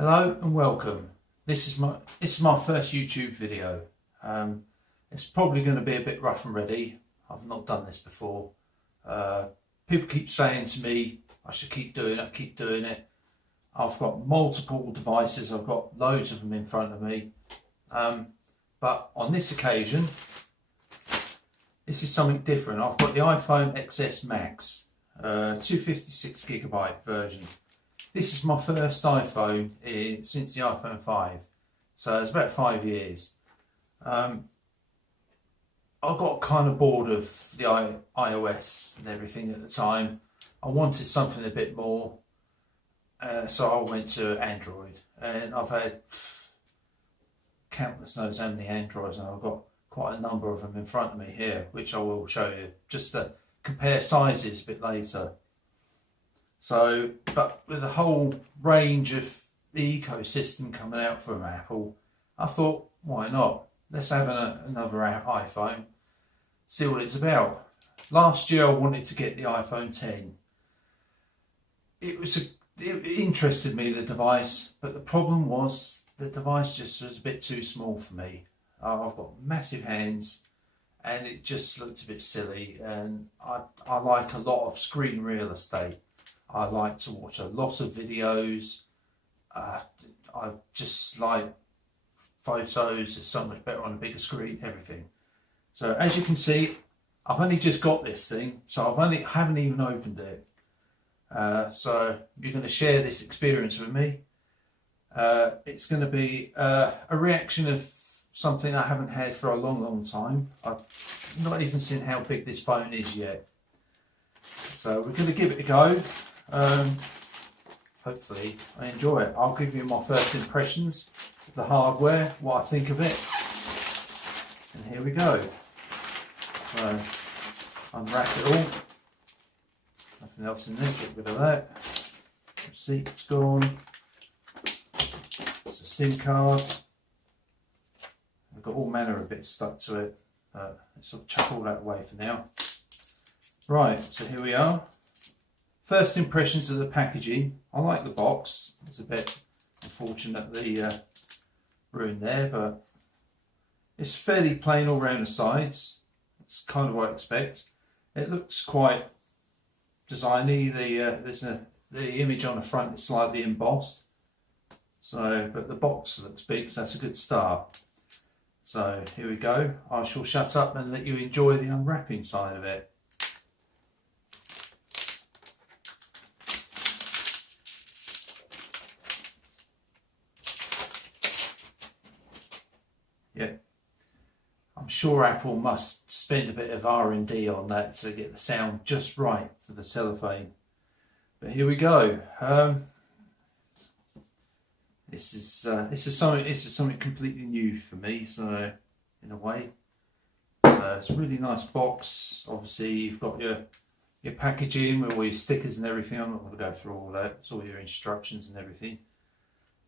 Hello and welcome. This is my first YouTube video. It's probably going to be a bit rough and ready. I've not done this before. People keep saying to me I should keep doing it. I've got multiple devices. I've got loads of them in front of me. But on this occasion, this is something different. I've got the iPhone XS Max, 256GB version. This is my first iPhone since the iPhone 5, so it's about 5 years. I got kind of bored of the iOS and everything at the time. I wanted something a bit more, so I went to Android, and I've had countless knows how many Androids, and I've got quite a number of them in front of me here, which I will show you, just to compare sizes a bit later. So, but with a whole range of the ecosystem coming out from Apple, I thought, why not? Let's have another iPhone, see what it's about. Last year I wanted to get the iPhone 10. It interested me, the device, but the problem was the device just was a bit too small for me. I've got massive hands and it just looked a bit silly, and I like a lot of screen real estate. I like to watch a lot of videos. I just like photos. It's so much better on a bigger screen, everything. So as you can see, I've only just got this thing, so haven't even opened it. So you're going to share this experience with me. It's going to be a reaction of something I haven't had for a long time. I've not even seen how big this phone is yet. So we're going to give it a go. Hopefully I enjoy it. I'll give you my first impressions of the hardware, what I think of it, and here we go. So unwrap it all, nothing else in there, get rid of that. Receipt's gone. It's a SIM card. I've got all manner of bits stuck to it, but let's sort of chuck all that away for now. Right, so here we are. First impressions of the packaging. I like the box. It's a bit unfortunately ruined there, but it's fairly plain all round the sides. It's kind of what I expect. It looks quite designy. The image on the front is slightly embossed. So, but the box looks big, so that's a good start. So here we go. I shall shut up and let you enjoy the unwrapping side of it. Yeah, I'm sure Apple must spend a bit of R&D on that to get the sound just right for the cellophane. But here we go. This is something completely new for me. So in a way, it's a really nice box. Obviously, you've got your packaging with all your stickers and everything. I'm not going to go through all that. It's all your instructions and everything.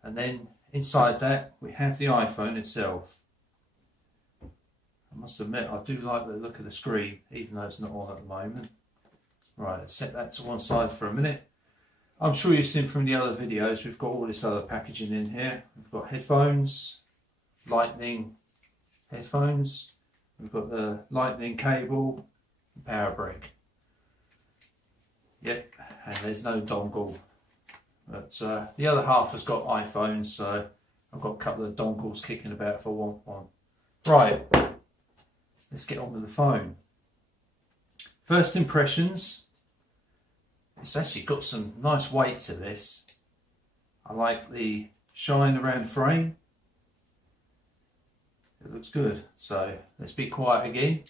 And then inside that, we have the iPhone itself. I must admit, I do like the look of the screen, even though it's not on at the moment. Right, let's set that to one side for a minute. I'm sure you've seen from the other videos, we've got all this other packaging in here. We've got headphones, lightning headphones. We've got the lightning cable, and power brick. Yep, and there's no dongle. But the other half has got iPhones, so I've got a couple of dongles kicking about if I want one. Right. Let's get on with the phone. First impressions, it's actually got some nice weight to this. I like the shine around the frame. It looks good. So let's be quiet again.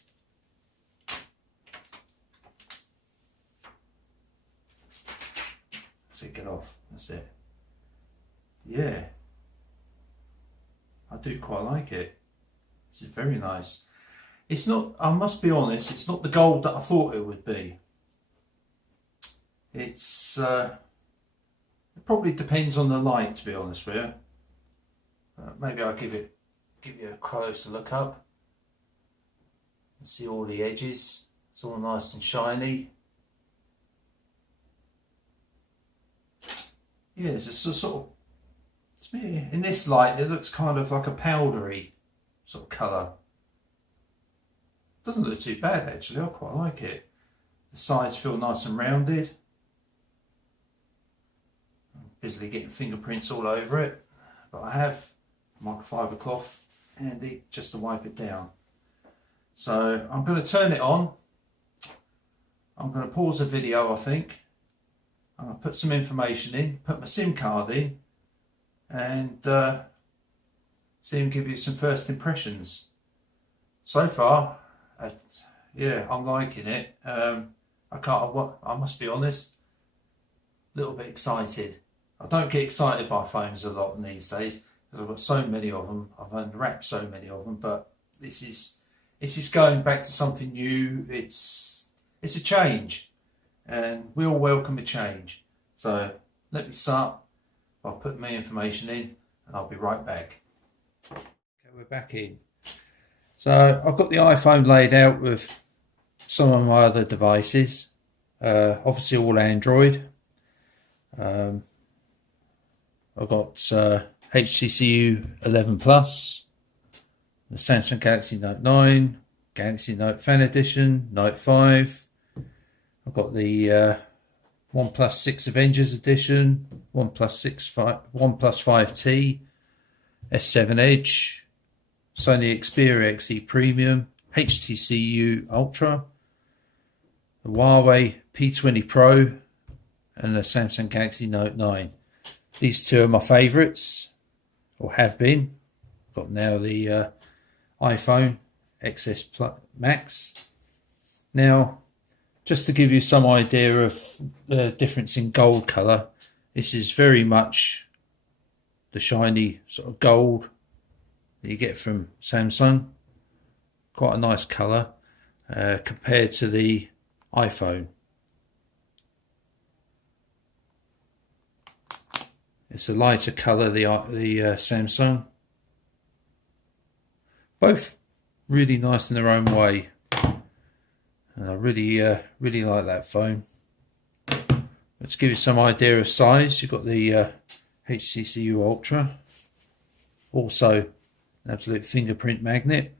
Let's get off. That's it. Yeah. I do quite like it. This is very nice. It's not, I must be honest, it's not the gold that I thought it would be. It's, it probably depends on the light, to be honest with you. Maybe I'll give you a closer look up. And see all the edges. It's all nice and shiny. Yeah, it's a sort of To me, in this light, it looks kind of like a powdery sort of colour. Doesn't look too bad actually, I quite like it. The sides feel nice and rounded. I'm busily getting fingerprints all over it, but I have microfiber cloth handy just to wipe it down. So I'm going to turn it on. I'm going to pause the video, I think. I'm going to put some information in, put my SIM card in, and see and give you some first impressions. So far, yeah, I'm liking it. I must be honest, a little bit excited. I don't get excited by phones a lot these days because I've got so many of them. I've unwrapped so many of them, but this is going back to something new. It's a change, and we all welcome a change. So let me start by putting my information in, and I'll be right back. Okay, we're back in. So I've got the iPhone laid out with some of my other devices, obviously all Android. I've got HTC 11 Plus, the Samsung Galaxy Note 9, Galaxy Note Fan Edition, Note 5. I've got the OnePlus 6 Avengers Edition, OnePlus 5T, S7 Edge, Sony Xperia XE Premium, HTC Ultra, the Huawei P20 Pro, and the Samsung Galaxy Note 9. These two are my favourites, or have been. Got now the iPhone XS Plus Max. Now, just to give you some idea of the difference in gold colour, this is very much the shiny sort of gold that you get from Samsung. Quite a nice colour compared to the iPhone. It's a lighter colour, the Samsung. Both really nice in their own way, and I really like that phone. Let's give you some idea of size. You've got the HTC Ultra, also an absolute fingerprint magnet.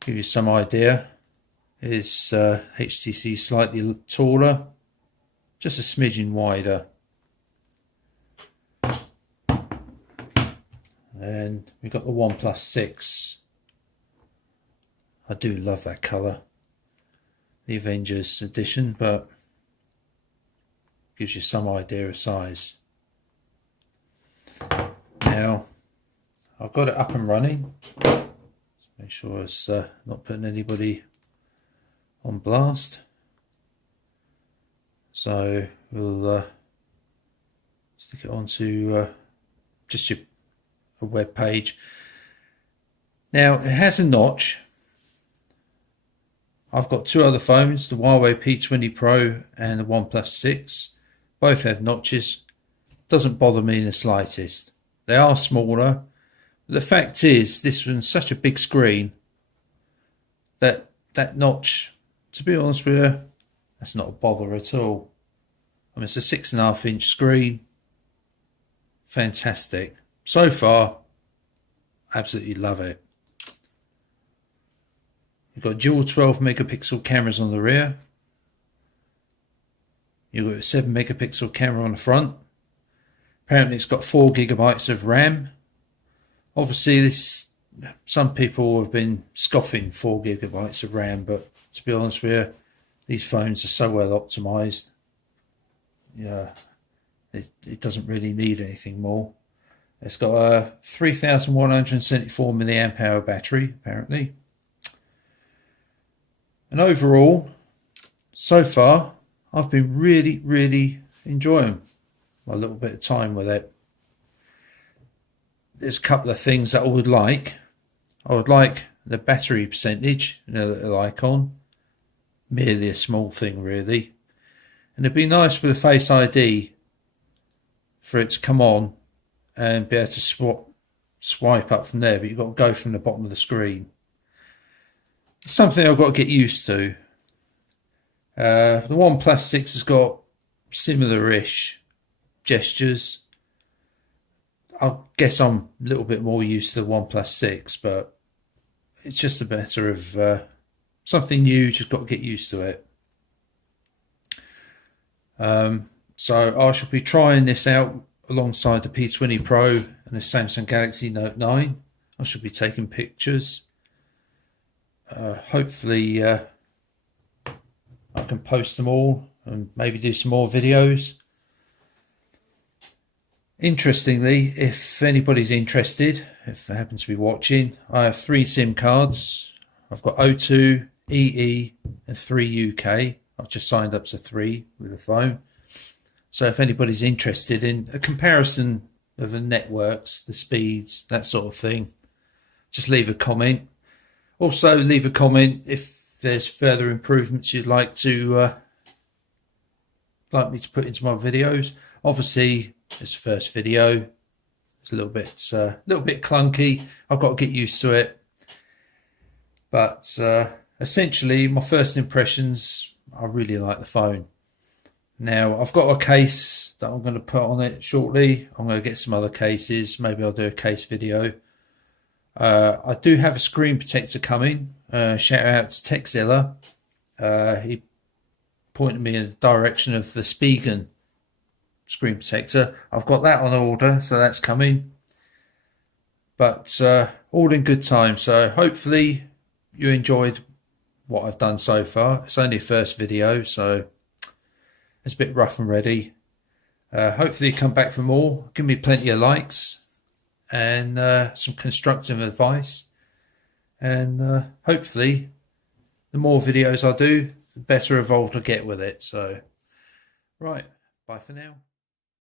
Give you some idea. Is HTC slightly taller, just a smidgen wider. And we've got the OnePlus 6. I do love that colour, the Avengers edition, but gives you some idea of size. Now, I've got it up and running. Make sure it's not putting anybody on blast. So we'll stick it onto just a web page. Now it has a notch. I've got two other phones, the Huawei P20 Pro and the OnePlus 6. Both have notches. Doesn't bother me in the slightest. They are smaller. But the fact is, this one's such a big screen that notch, to be honest with you, that's not a bother at all. I mean, it's a 6.5-inch screen. Fantastic. So far, absolutely love it. You've got dual 12 megapixel cameras on the rear. You've got a 7 megapixel camera on the front. Apparently it's got 4 gigabytes of RAM. Obviously some people have been scoffing 4 gigabytes of RAM, but to be honest with you, these phones are so well optimized. Yeah, it doesn't really need anything more. It's got a 3174 milliamp hour battery, apparently. And overall, so far, I've been really enjoying my little bit of time with it. There's a couple of things that I would like. I would like the battery percentage in a little icon. Merely a small thing, really. And it'd be nice with a Face ID for it to come on and be able to swipe up from there, but you've got to go from the bottom of the screen. It's something I've got to get used to. The OnePlus 6 has got similar-ish gestures. I guess I'm a little bit more used to the OnePlus 6, but it's just a matter of something new, just got to get used to it. So I shall be trying this out alongside the P20 Pro and the Samsung Galaxy Note 9. I shall be taking pictures. Hopefully I can post them all and maybe do some more videos. Interestingly, if anybody's interested, if they happen to be watching, I have 3 SIM cards. I've got O2, EE and 3 UK. I've just signed up to 3 with the phone. So if anybody's interested in a comparison of the networks, the speeds, that sort of thing, just leave a comment. Also leave a comment if there's further improvements you'd like me to put into my videos. Obviously, it's the first video. It's a little bit clunky. I've got to get used to it. But essentially, my first impressions, I really like the phone. Now, I've got a case that I'm going to put on it shortly. I'm going to get some other cases. Maybe I'll do a case video. I do have a screen protector coming. Shout out to Techzilla. He pointed me in the direction of the Spigen screen protector. I've got that on order, so that's coming. But all in good time. So hopefully you enjoyed what I've done so far. It's only a first video, so it's a bit rough and ready. Hopefully you come back for more. Give me plenty of likes and some constructive advice. And hopefully the more videos I do, the better evolved I get with it. So, right, bye for now.